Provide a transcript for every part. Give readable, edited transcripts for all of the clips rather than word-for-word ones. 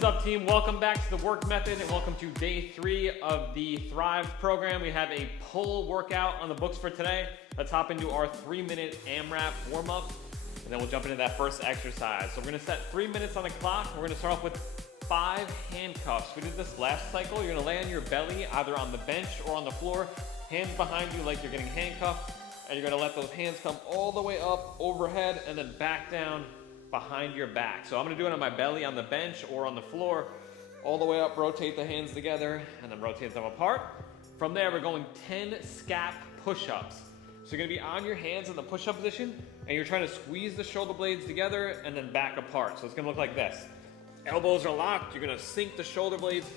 is up, team? Welcome back to the work method and welcome to day 3 of the Thrive program. We have a pull workout on the books for today. Let's hop into our 3-minute AMRAP warm-up and then we'll jump into that first exercise. So we're gonna set 3 minutes on the clock. We're gonna start off with 5 handcuffs. We did this last cycle. You're gonna lay on your belly, either on the bench or on the floor, hands behind you like you're getting handcuffed, and you're gonna let those hands come all the way up overhead and then back down behind your back. So I'm gonna do it on my belly on the bench or on the floor, all the way up, rotate the hands together, and then rotate them apart. From there, we're going 10 Scap push-ups. So you're gonna be on your hands in the push-up position, and you're trying to squeeze the shoulder blades together and then back apart. So it's gonna look like this. Elbows are locked, you're gonna sink the shoulder blades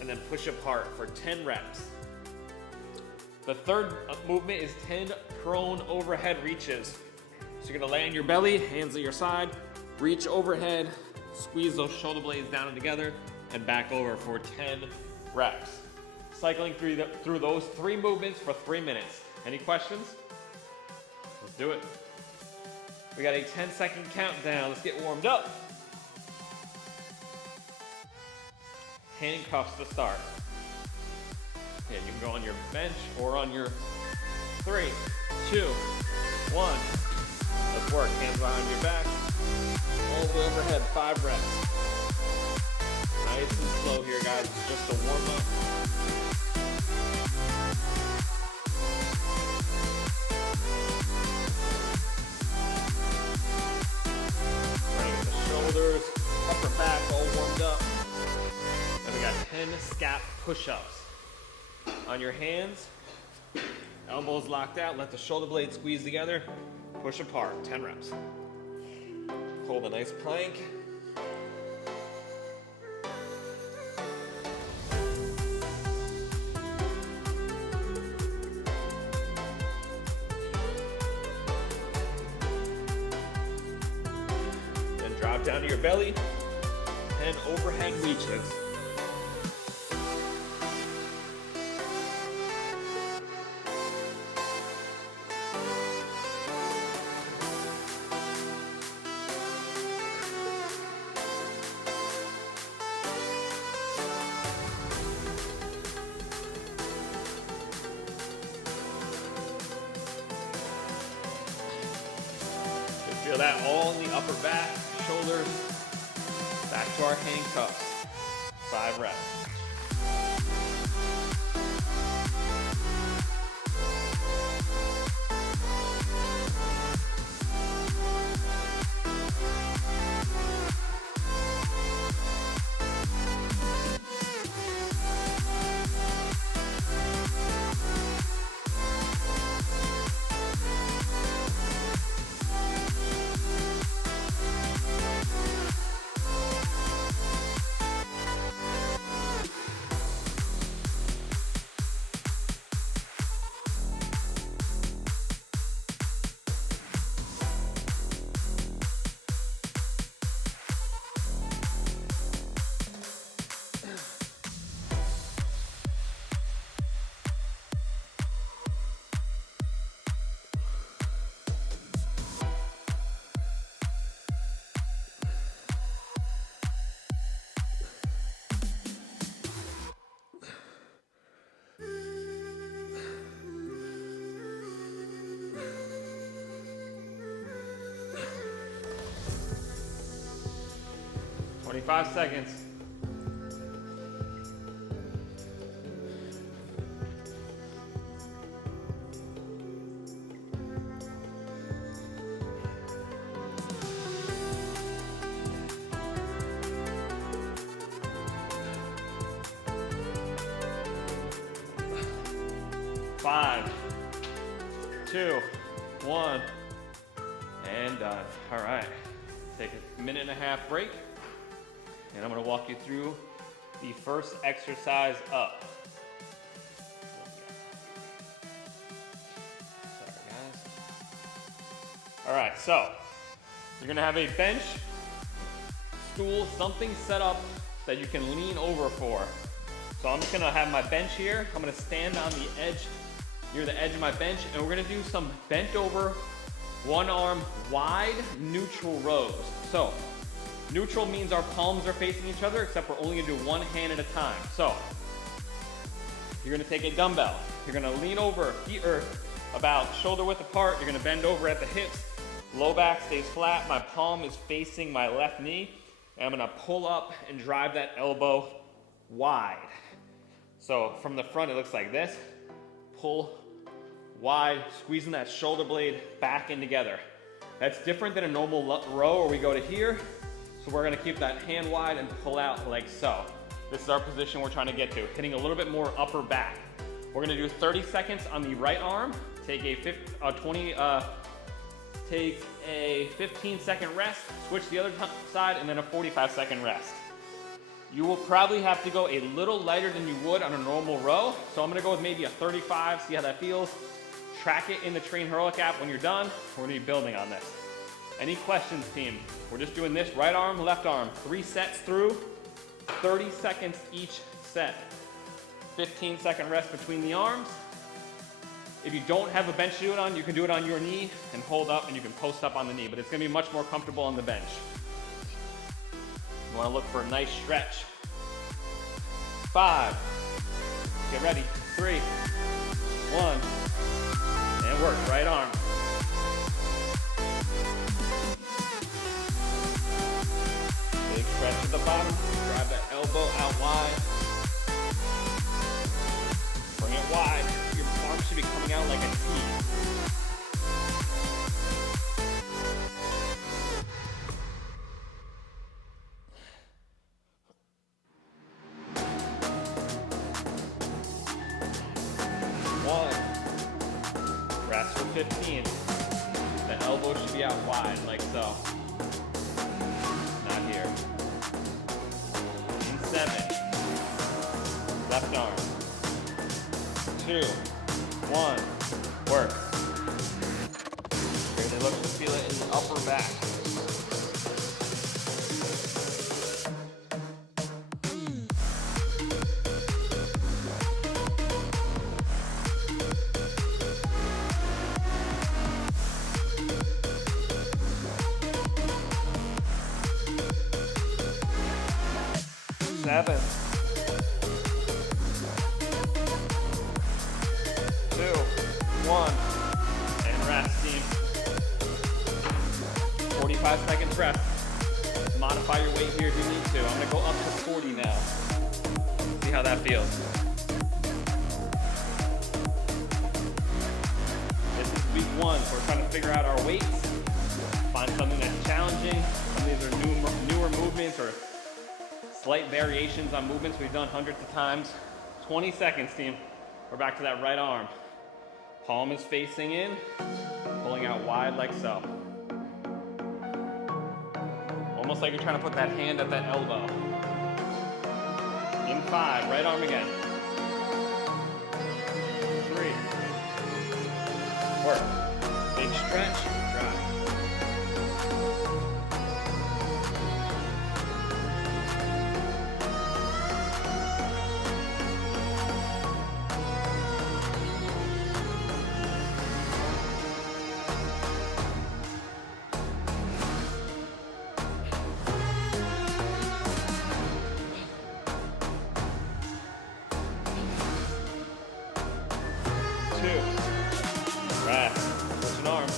and then push apart for 10 reps. The third movement is 10 prone overhead reaches. So you're gonna lay on your belly, hands at your side, reach overhead, squeeze those shoulder blades down and together, and back over for 10 reps. Cycling through those 3 movements for 3 minutes. Any questions? Let's do it. We got a 10-second countdown. Let's get warmed up. Handcuffs to start. And you can go on your bench or on your 3, 2, 1. Let's work. Hands behind your back. All the way overhead, 5 reps. Nice and slow here, guys. It's just a warm-up. Trying to get the shoulders, upper back all warmed up. And we got 10 Scap push-ups. On your hands, elbows locked out, let the shoulder blades squeeze together, push apart, 10 reps. Hold a nice plank. Then drop down to your belly and overhead reaches. Feel that all in the upper back, shoulders, back to our handcuffs. 5 reps. Five seconds. Five, 2, 1, and done. All right, take a 1.5-minute break. And I'm gonna walk you through the first exercise up. Sorry, guys. All right, so you're gonna have a bench, stool, something set up that you can lean over for. So I'm just gonna have my bench here. I'm gonna stand on the edge, near the edge of my bench, and we're gonna do some bent over, one arm wide, neutral rows. So Neutral means our palms are facing each other, except we're only gonna do one hand at a time. So, you're gonna take a dumbbell. You're gonna lean over, feet are about shoulder width apart. You're gonna bend over at the hips. Low back stays flat. My palm is facing my left knee. And I'm gonna pull up and drive that elbow wide. So from the front, it looks like this. Pull wide, squeezing that shoulder blade back in together. That's different than a normal row where we go to here. So we're gonna keep that hand wide and pull out like so. This is our position we're trying to get to, hitting a little bit more upper back. We're gonna do 30 seconds on the right arm. Take a 15-second rest, switch the other side, and then a 45-second rest. You will probably have to go a little lighter than you would on a normal row. So I'm gonna go with maybe a 35, see how that feels. Track it in the Train Heroic app when you're done. We're gonna be building on this. Any questions, team? We're just doing this right arm, left arm, 3 sets through, 30 seconds each set. 15-second rest between the arms. If you don't have a bench to do it on, you can do it on your knee and hold up, and you can post up on the knee, but it's gonna be much more comfortable on the bench. You wanna look for a nice stretch. 5, get ready, 3, 1, and work, right arm. Big stretch at the bottom, drive that elbow out wide. Bring it wide. Your arm should be coming out like a T. One. Rest for 15. The elbow should be out wide, like so. Not here. In 7. Left arm. 2, 1, work. Really look to feel it in the upper back. 7. 2, 1, and rest, team. 45 seconds rest. Modify your weight here if you need to. I'm gonna go up to 40 now. See how that feels. This is week 1, so we're trying to figure out our weights, find something that's challenging. Some of these are newer movements or slight variations on movements we've done hundreds of times. 20 seconds, team. We're back to that right arm. Palm is facing in, pulling out wide like so. Almost like you're trying to put that hand at that elbow. In 5, right arm again. 3. Work. Big stretch, drive. 2. Rest. Push an arm.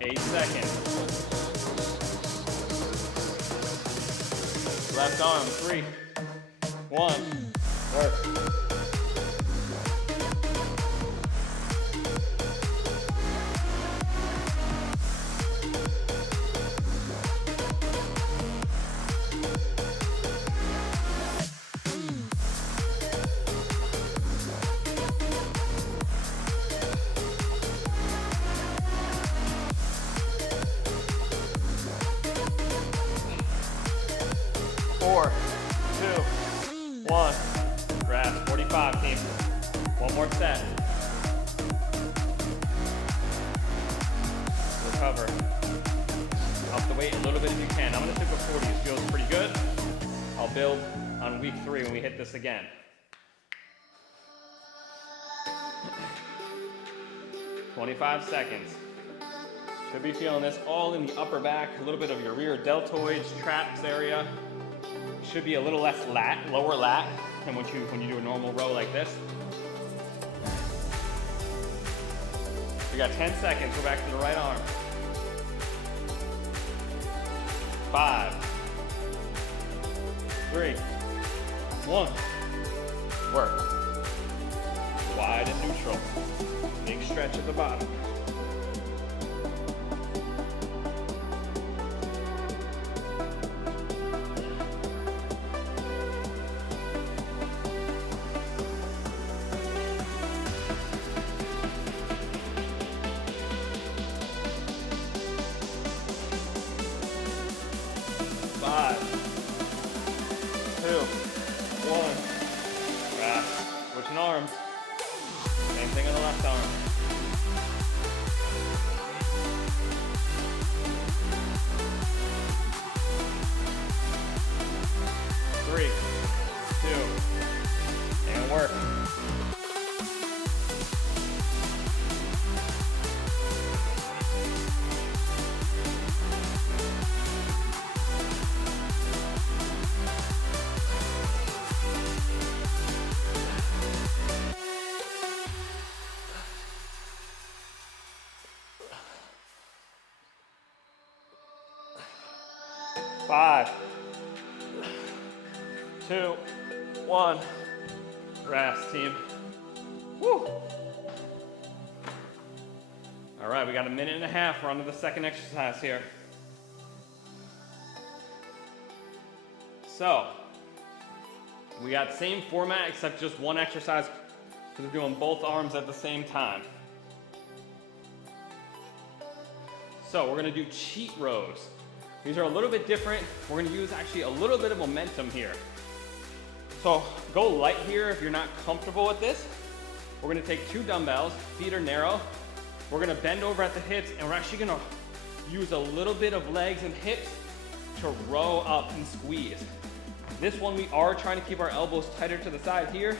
8 seconds. Left arm. 3, 1. Work. 4, 2, 1. Rest. 45, team. One more set. Recover. Up the weight a little bit if you can. I'm going to stick with 40. It feels pretty good. I'll build on week 3 when we hit this again. 25 seconds. Should be feeling this all in the upper back, a little bit of your rear deltoids, traps area. Should be a little less lat, lower lat than when you do a normal row like this. We got 10 seconds, go back to the right arm. 5, 3, 1, work. Wide and neutral. Big stretch at the bottom. 5, 2, 1. Rest. Switching arms. Same thing on the left arm. 3, 2, and work. 5, 2, 1. Rest, team. Woo. All right, we got a minute and a half. We're on to the second exercise here. So, we got same format except just one exercise because we're doing both arms at the same time. So we're gonna do cheat rows. These are a little bit different. We're gonna use actually a little bit of momentum here. So go light here if you're not comfortable with this. We're gonna take 2 dumbbells, feet are narrow. We're gonna bend over at the hips and we're actually gonna use a little bit of legs and hips to row up and squeeze. This one we are trying to keep our elbows tighter to the side here,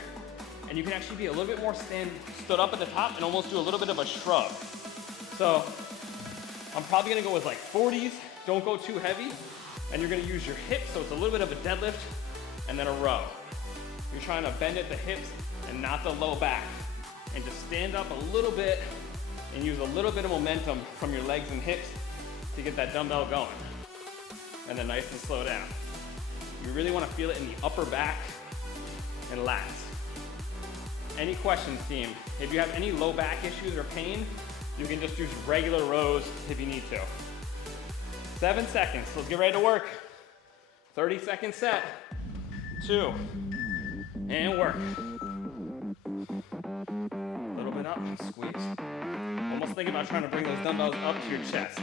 and you can actually be a little bit more stood up at the top and almost do a little bit of a shrug. So I'm probably gonna go with like 40s. Don't go too heavy, and you're gonna use your hips, so it's a little bit of a deadlift and then a row. You're trying to bend at the hips and not the low back, and just stand up a little bit and use a little bit of momentum from your legs and hips to get that dumbbell going. And then nice and slow down. You really wanna feel it in the upper back and lats. Any questions, team? If you have any low back issues or pain, you can just use regular rows if you need to. 7 seconds, let's get ready to work. 30-second set, 2, and work. A little bit up, squeeze. Almost think about trying to bring those dumbbells up to your chest.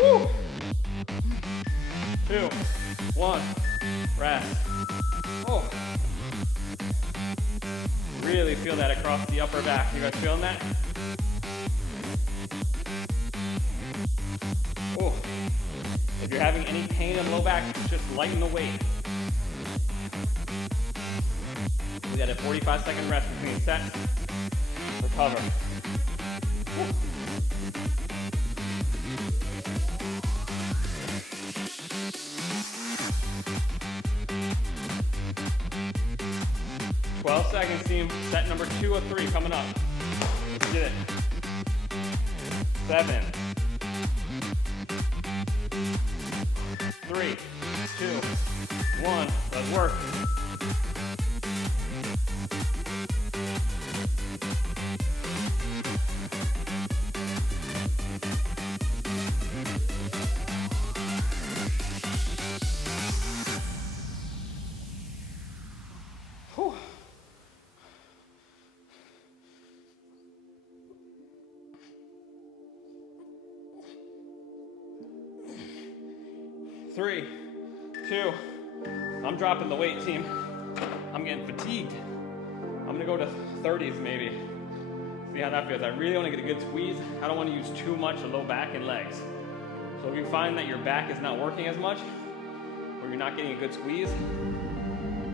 Woo! 2, 1, rest. Oh. Really feel that across the upper back. You guys feeling that? Oh. If you're having any pain in low back, just lighten the weight. We got a 45-second rest between sets. Recover. Woo. 12 seconds, team. Set number 2 of 3 coming up. Let's get it. 7, 3, 2, 1. Let's work. Whew. 3, 2, I'm dropping the weight, team. I'm getting fatigued. I'm gonna go to 30s maybe. See how that feels. I really want to get a good squeeze. I don't want to use too much of low back and legs. So if you find that your back is not working as much, or you're not getting a good squeeze,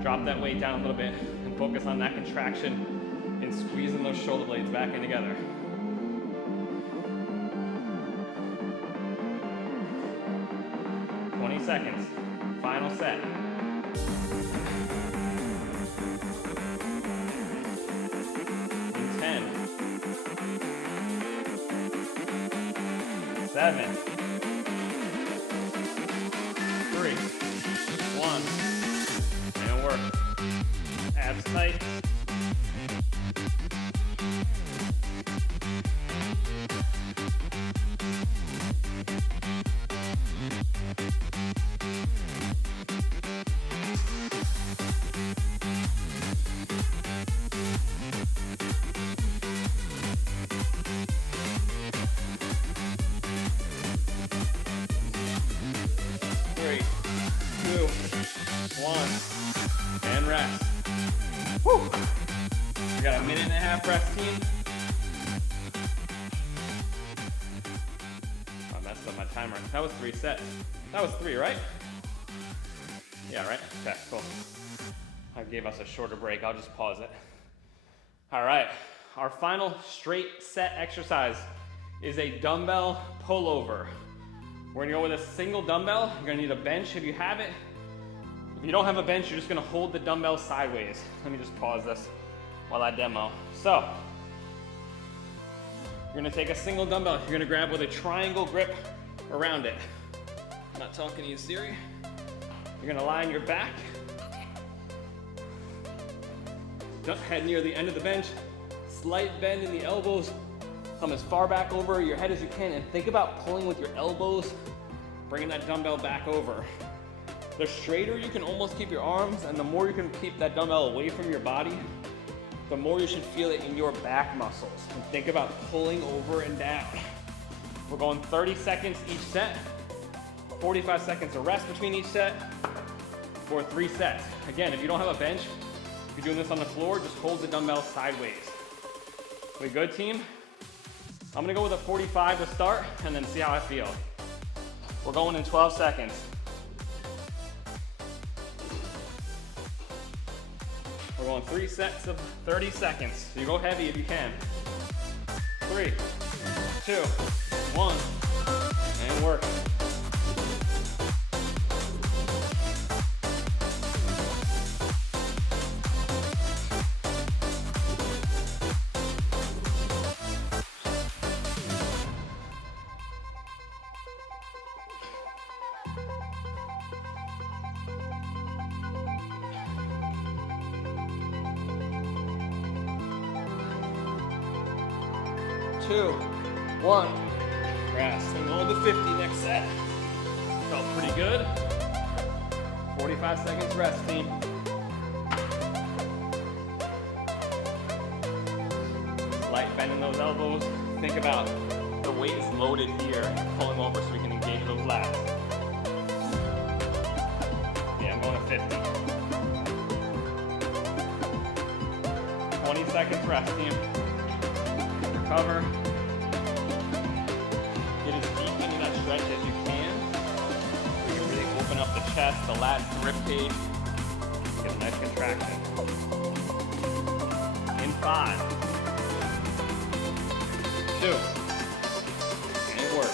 drop that weight down a little bit and focus on that contraction and squeezing those shoulder blades back in together. 20 seconds, final set. 10, 7, 3, 1, and work. Abs tight. And rest. Woo. We got a minute and a half rest, team. I messed up my timer. That was 3 sets. That was 3, right? Yeah, right? Okay, cool. I gave us a shorter break. I'll just pause it. All right. Our final straight set exercise is a dumbbell pullover. We're gonna go with a single dumbbell. You're gonna need a bench if you have it. If you don't have a bench, you're just gonna hold the dumbbell sideways. Let me just pause this while I demo. So, you're gonna take a single dumbbell. You're gonna grab with a triangle grip around it. I'm not talking to you, Siri. You're gonna lie on your back. Head near the end of the bench. Slight bend in the elbows. Come as far back over your head as you can, and think about pulling with your elbows, bringing that dumbbell back over. The straighter you can almost keep your arms, and the more you can keep that dumbbell away from your body, the more you should feel it in your back muscles. And think about pulling over and down. We're going 30 seconds each set, 45 seconds of rest between each set for 3 sets. Again, if you don't have a bench, if you're doing this on the floor, just hold the dumbbell sideways. We good, team? I'm gonna go with a 45 to start and then see how I feel. We're going in 12 seconds. We're going 3 sets of 30 seconds. So you go heavy if you can. 3, 2, 1, and work. Two, 1, rest. And go to 50 next set. Felt pretty good. 45 seconds rest, team. Slight bend in those elbows. Think about the weight is loaded here, pulling over so we can engage those lats. Yeah, I'm going to 50. 20 seconds rest, team. Recover. Get as deep into that stretch as you can. You can really open up the chest, the lats, the rib cage. Get a nice contraction. In 5, 2, and work.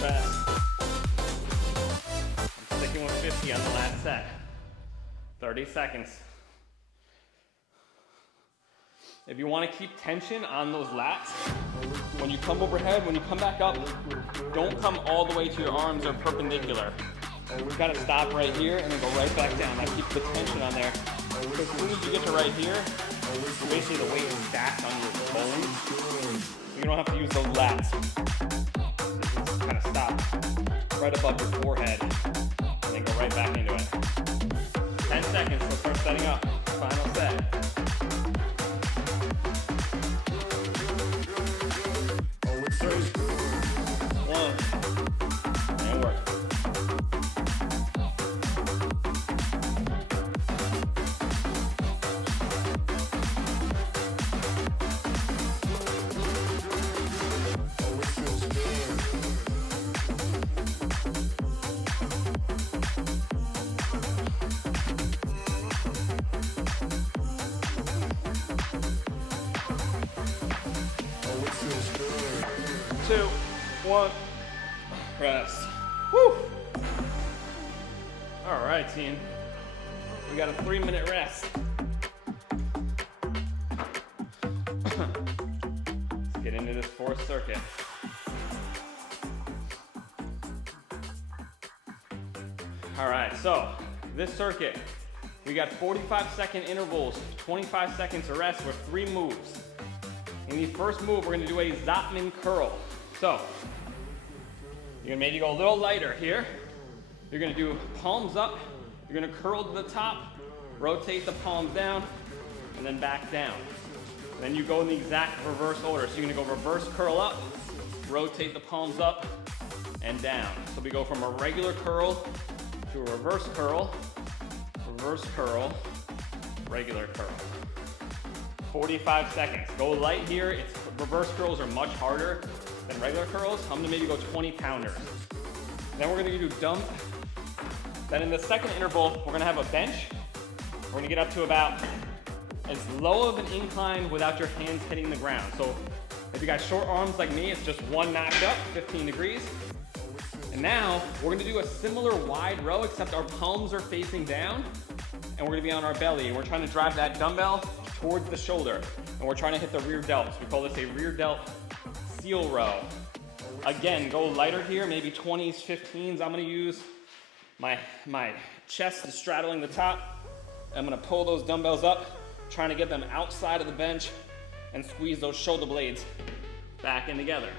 Rest. I'm sticking with 50 on the last set. 30 seconds. If you want to keep tension on those lats, when you come overhead, when you come back up, don't come all the way to your arms or perpendicular. We've got to stop right here and then go right back down. That keeps the tension on there. So as soon as you get to right here, basically the weight is stacked on your bones. you don't have to use those lats. Just kind of stop right above your forehead and then go right back into it. 10 seconds, let's start setting up. Final set. Two, one, rest. Woo! All right, team. We got a 3-minute rest. Let's get into this fourth circuit. All right, so this circuit, we got 45-second intervals, 25 seconds of rest with 3 moves. In the first move, we're gonna do a Zotman curl. So, you're gonna maybe go a little lighter here. You're gonna do palms up, you're gonna curl to the top, rotate the palms down, and then back down. Then you go in the exact reverse order. So you're gonna go reverse curl up, rotate the palms up, and down. So we go from a regular curl to a reverse curl, regular curl. 45 seconds. Go light here. Reverse curls are much harder than regular curls. I'm gonna maybe go 20 pounders. Then we're gonna do dump. Then in the second interval, we're gonna have a bench. We're gonna get up to about as low of an incline without your hands hitting the ground. So if you got short arms like me, it's just one notch up, 15 degrees. And now we're gonna do a similar wide row, except our palms are facing down and we're gonna be on our belly. And we're trying to drive that dumbbell towards the shoulder. And we're trying to hit the rear delts. We call this a rear delt seal row. Again, go lighter here, maybe 20s, 15s. I'm gonna use my chest is straddling the top. I'm gonna pull those dumbbells up, trying to get them outside of the bench and squeeze those shoulder blades back in together.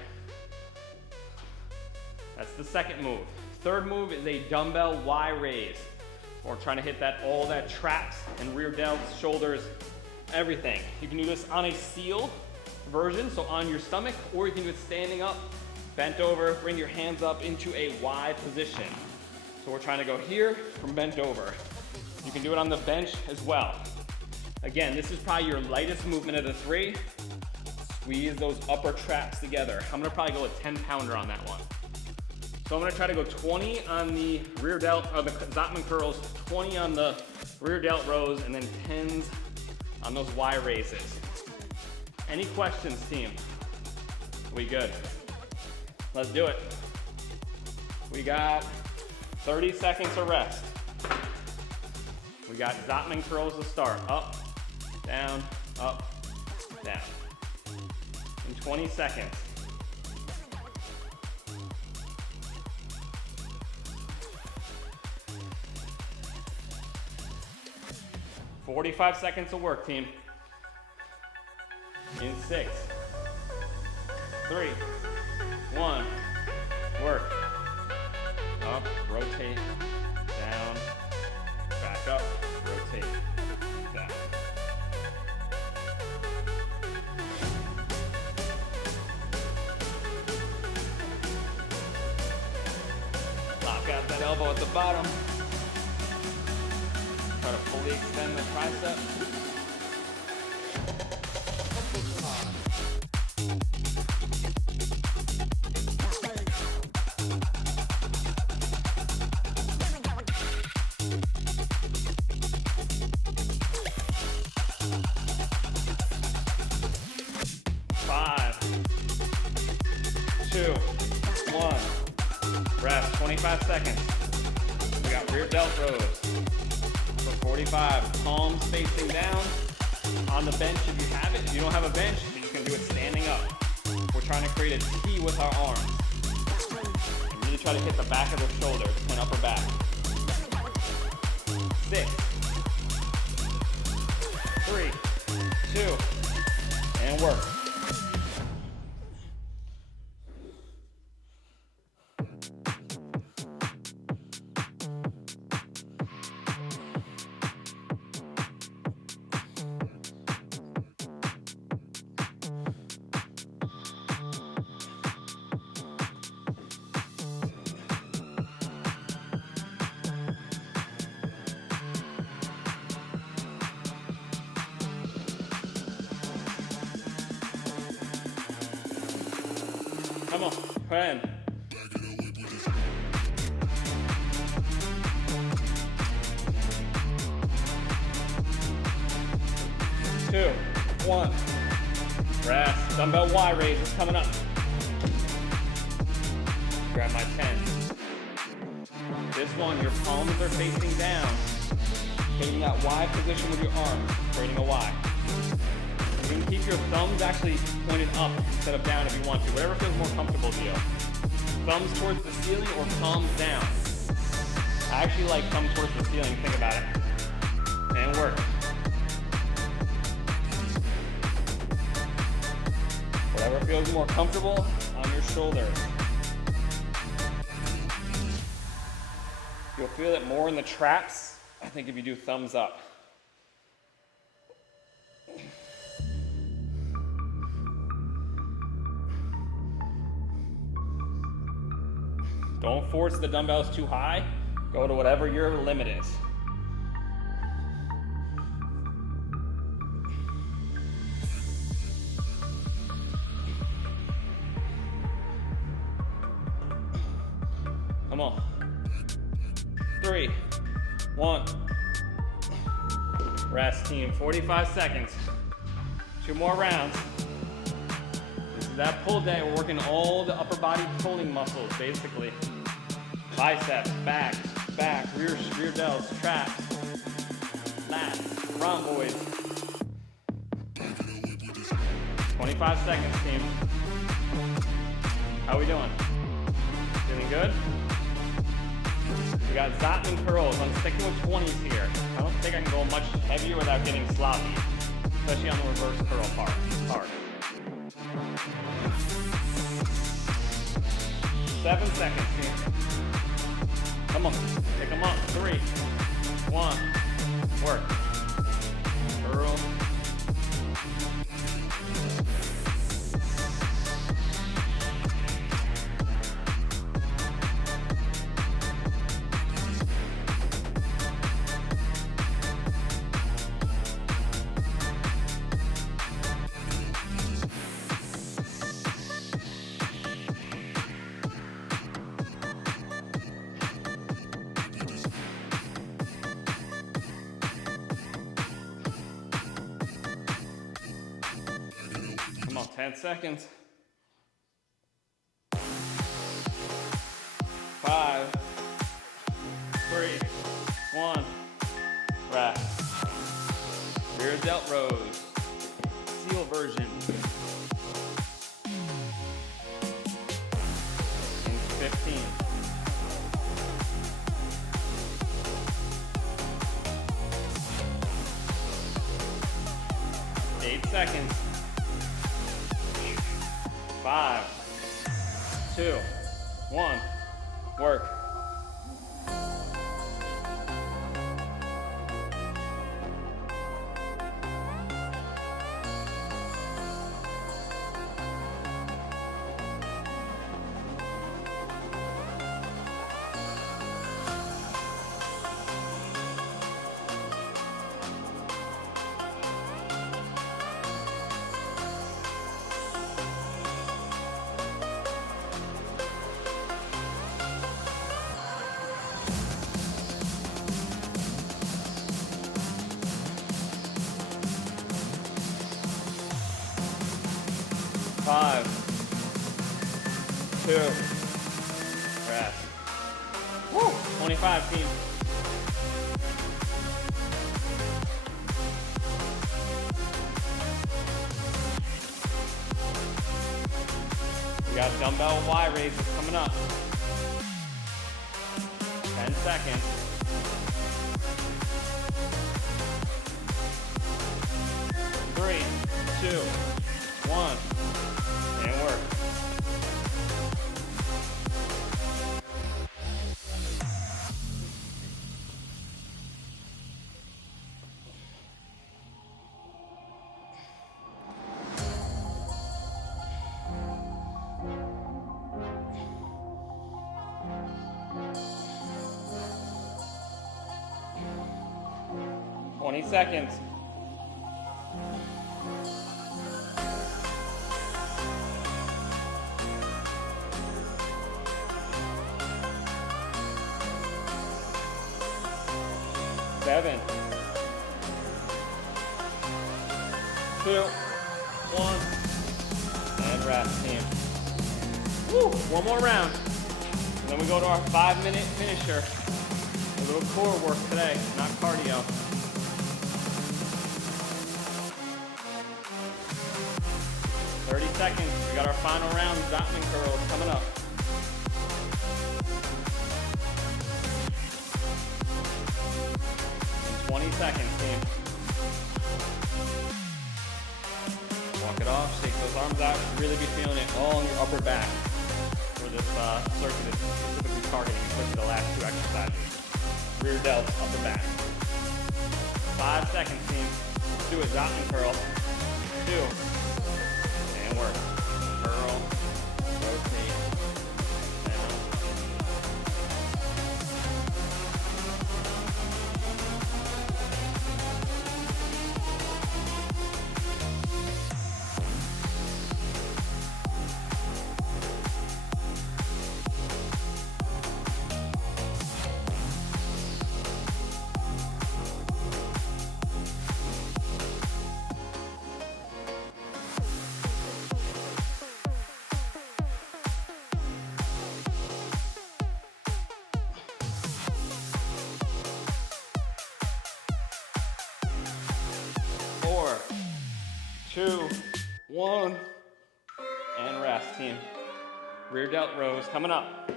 That's the second move. Third move is a dumbbell Y raise. We're trying to hit all that traps and rear delts, shoulders, everything. You can do this on a seal version, so on your stomach, or you can do it standing up, bent over, bring your hands up into a Y position. So we're trying to go here from bent over. You can do it on the bench as well. Again, this is probably your lightest movement of the 3. Squeeze those upper traps together. I'm gonna probably go a 10 pounder on that one. So I'm gonna try to go 20 on the rear delt, or the Zotman curls, 20 on the rear delt rows, and then 10s on those Y raises. Any questions, team? We good? Let's do it. We got 30 seconds of rest. We got Zotman curls to start. Up, down, down. In 20 seconds. "45 seconds of work, team. In 6, 3, 1, work. Up, rotate, down, back up, rotate, down. Lock out that elbow at the bottom. Try to fully extend the tricep. Five, 2, 1. Rest, 25 seconds. We got rear delt rows. 45, palms facing down. On the bench if you have it. If you don't have a bench, you're just gonna do it standing up. We're trying to create a T with our arms. And really try to hit the back of the shoulders and upper back. 6, 3, 2, and work. Come on, put in. 2, 1. Rest. Dumbbell Y raise is coming up. Grab my 10. This one, your palms are facing down. Getting that Y position with your arms, creating a Y. You can keep your thumbs actually pointed up instead of down if you want to. Whatever feels more comfortable to you. Thumbs towards the ceiling or palms down. I actually like thumbs towards the ceiling. Think about it. And work. Whatever feels more comfortable on your shoulders. You'll feel it more in the traps, I think, if you do thumbs up. Don't force the dumbbells too high. Go to whatever your limit is. Come on. 3, 1. Rest, team. 45 seconds. 2 more rounds. This is that pull day. We're working all the upper body pulling muscles, basically. Biceps, back, rear delts, traps, lats, rhomboids. 25 seconds, team. How we doing? Feeling good? We got Zotman curls. I'm sticking with 20s here. I don't think I can go much heavier without getting sloppy, especially on the reverse curl part. 7 seconds, team. Come on, pick them up. 3, 1, work. Curl. Come on, 10 seconds. 5, 3, 1, rest. Rear delt rows, seal version. In 15. 8 seconds. 5, 2, 1, work. Five, 2, rest. Woo! 25, team. We got dumbbell Y raises coming up. 10 seconds. 3, 2, 1. And work. Seconds. 7, 2, 1, and rest, team. Woo, one more round. And then we go to our 5-minute finisher. A little core work today, not cardio. Seconds. We got our final round, Abdominal curls coming up. In 20 seconds, team. Walk it off, shake those arms out. Really be feeling it all in your upper back for this circuit is specifically targeting, especially the last 2 exercises. Rear delts, upper back. 5 seconds, team. Let's do it, Abdominal curl. 2. Work. Curl, rotate, down. Four, 2, 1, and rest, team. Rear delt rows coming up.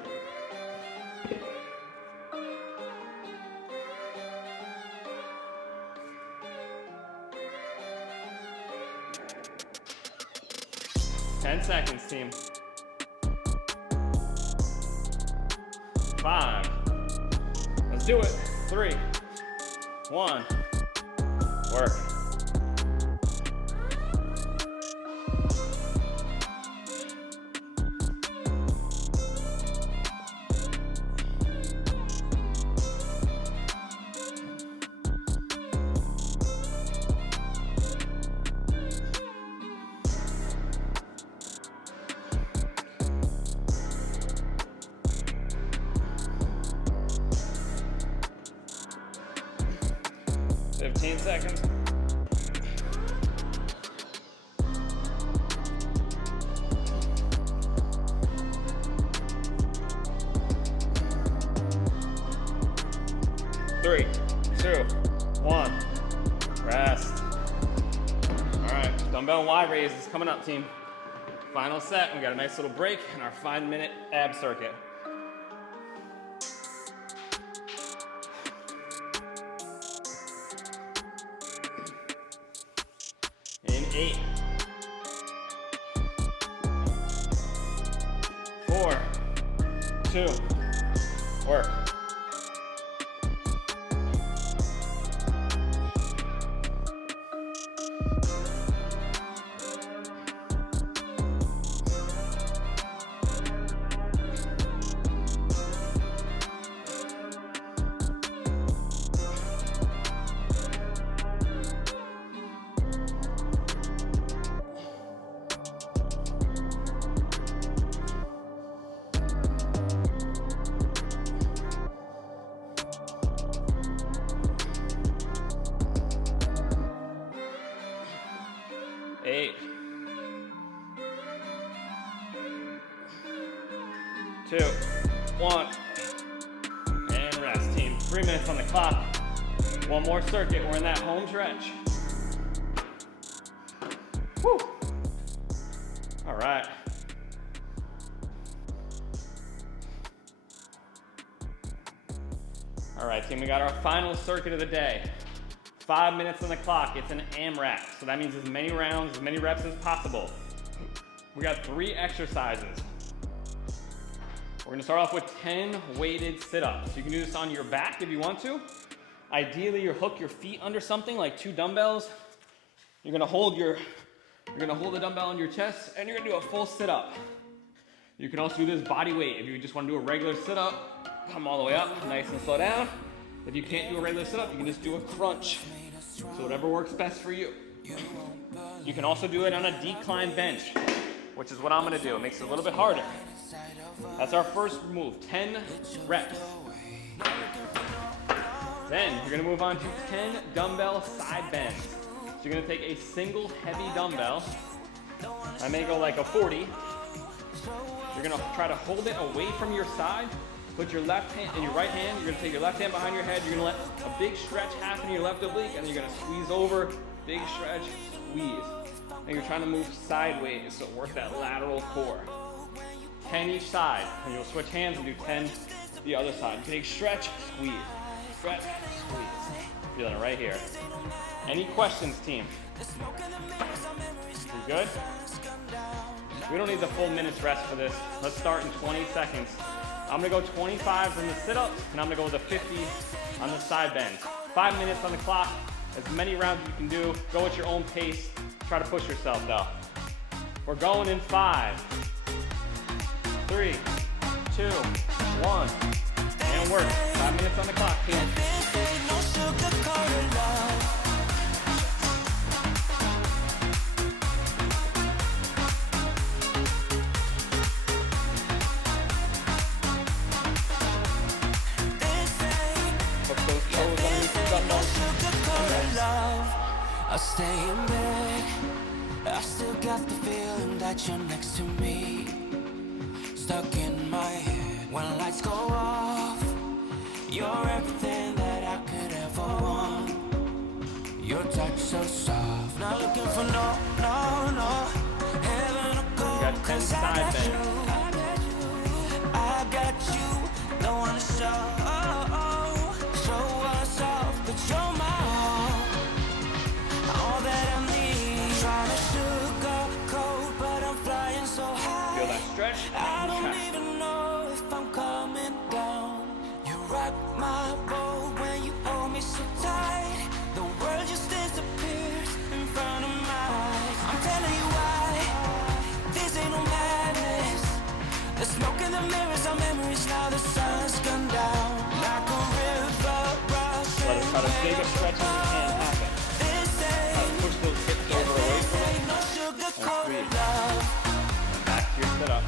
Ten seconds, team. 5. Let's do it. 3, 1. Work. 15 seconds. 3, 2, 1. Rest. All right, dumbbell Y raise is coming up, team. Final set. We got a nice little break in our 5-minute ab circuit. In 8, 4, 2, work. Eight, 2, 1, and rest, team. 3 minutes on the clock. One more circuit. We're in that home stretch. Woo. All right. All right, team, we got our final circuit of the day. 5 minutes on the clock. It's an AMRAP, so that means as many rounds, as many reps as possible. We got 3 exercises. We're gonna start off with 10 weighted sit-ups. You can do this on your back if you want to. Ideally, you hook your feet under something like 2 dumbbells. You're gonna hold the dumbbell on your chest, and you're gonna do a full sit-up. You can also do this body weight. If you just wanna do a regular sit-up, come all the way up, nice and slow down. If you can't do a regular sit-up, you can just do a crunch. So whatever works best for you. You can also do it on a decline bench, which is what I'm gonna do. It makes it a little bit harder. That's our first move, 10 reps. Then you're gonna move on to 10 dumbbell side bends. So you're gonna take a single heavy dumbbell. I may go like a 40. You're gonna try to hold it away from your side. Put your left hand in your right hand. You're gonna take your left hand behind your head. You're gonna let a big stretch happen in your left oblique, and then you're gonna squeeze over. Big stretch, squeeze. And you're trying to move sideways, so work that lateral core. 10 each side, and you'll switch hands and do 10 the other side. Big stretch, squeeze. Stretch, squeeze. Feeling it right here. Any questions, team? You good? We don't need the full minute's rest for this. Let's start in 20 seconds. I'm gonna go 25 on the sit-ups, and I'm gonna go with a 50 on the side bend. 5 minutes on the clock, as many rounds as you can do. Go at your own pace. Try to push yourself though. We're going in 5, 3, 2, 1, and work. 5 minutes on the clock, team. I stay in bed, I still got the feeling that you're next to me. Stuck in my head when lights go off. You're everything that I could ever want. Your touch so soft, not looking for no heaven or gold, 'cause I got you, I got you. Don't wanna show us off, but you're my all that I need. Trying to sugarcoat, but I'm flying so high. Feel that stretch? I don't even know if I'm coming down. You rock my boat when you hold me so tight. The world just disappears in front of my eyes. I'm telling you why, this ain't no madness. The smoke in the mirrors are memories, now the sun's gone down. Like a river rushing. Let us try to big a stretch as we can happen. Push those hips over away from it. And squeeze. And back to your sit-up.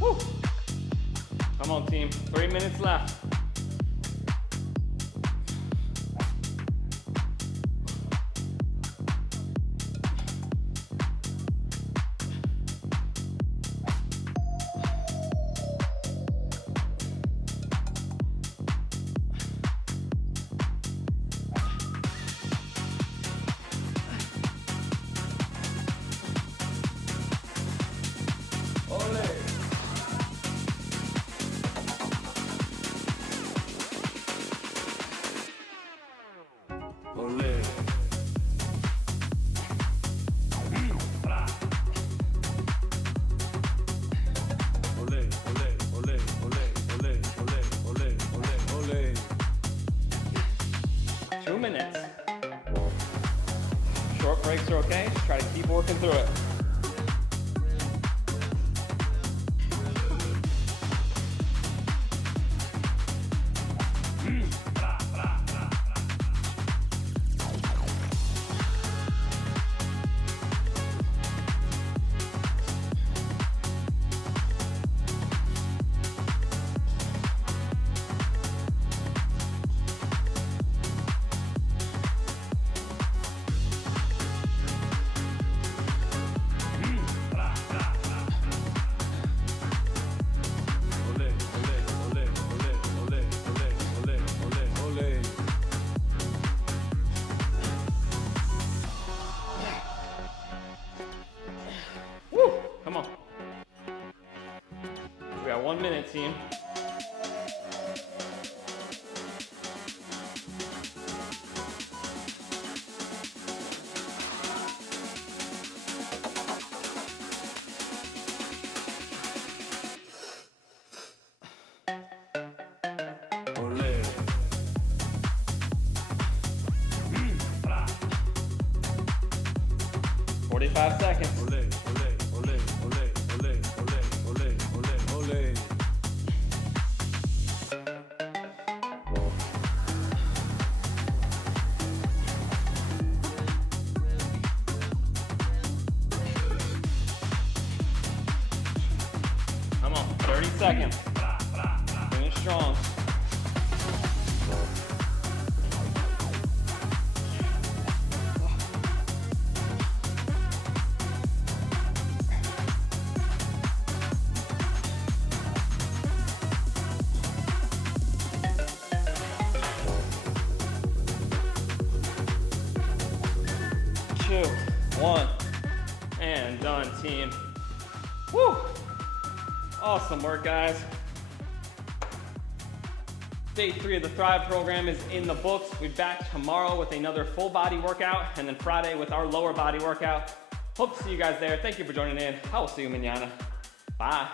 Woo. Come on, team. 3 minutes left. Short breaks are okay. Just try to keep working through it. Come on. We got 1 minute, team. 45 seconds. Ole, ole, ole, ole, ole, ole, ole, ole, ole. Come on, 30 seconds. Finish strong. Two, one, and done, team. Woo! Awesome work, guys. Day 3 of the Thrive program is in the books. We'll be back tomorrow with another full body workout, and then Friday with our lower body workout. Hope to see you guys there. Thank you for joining in. I will see you mañana. Bye.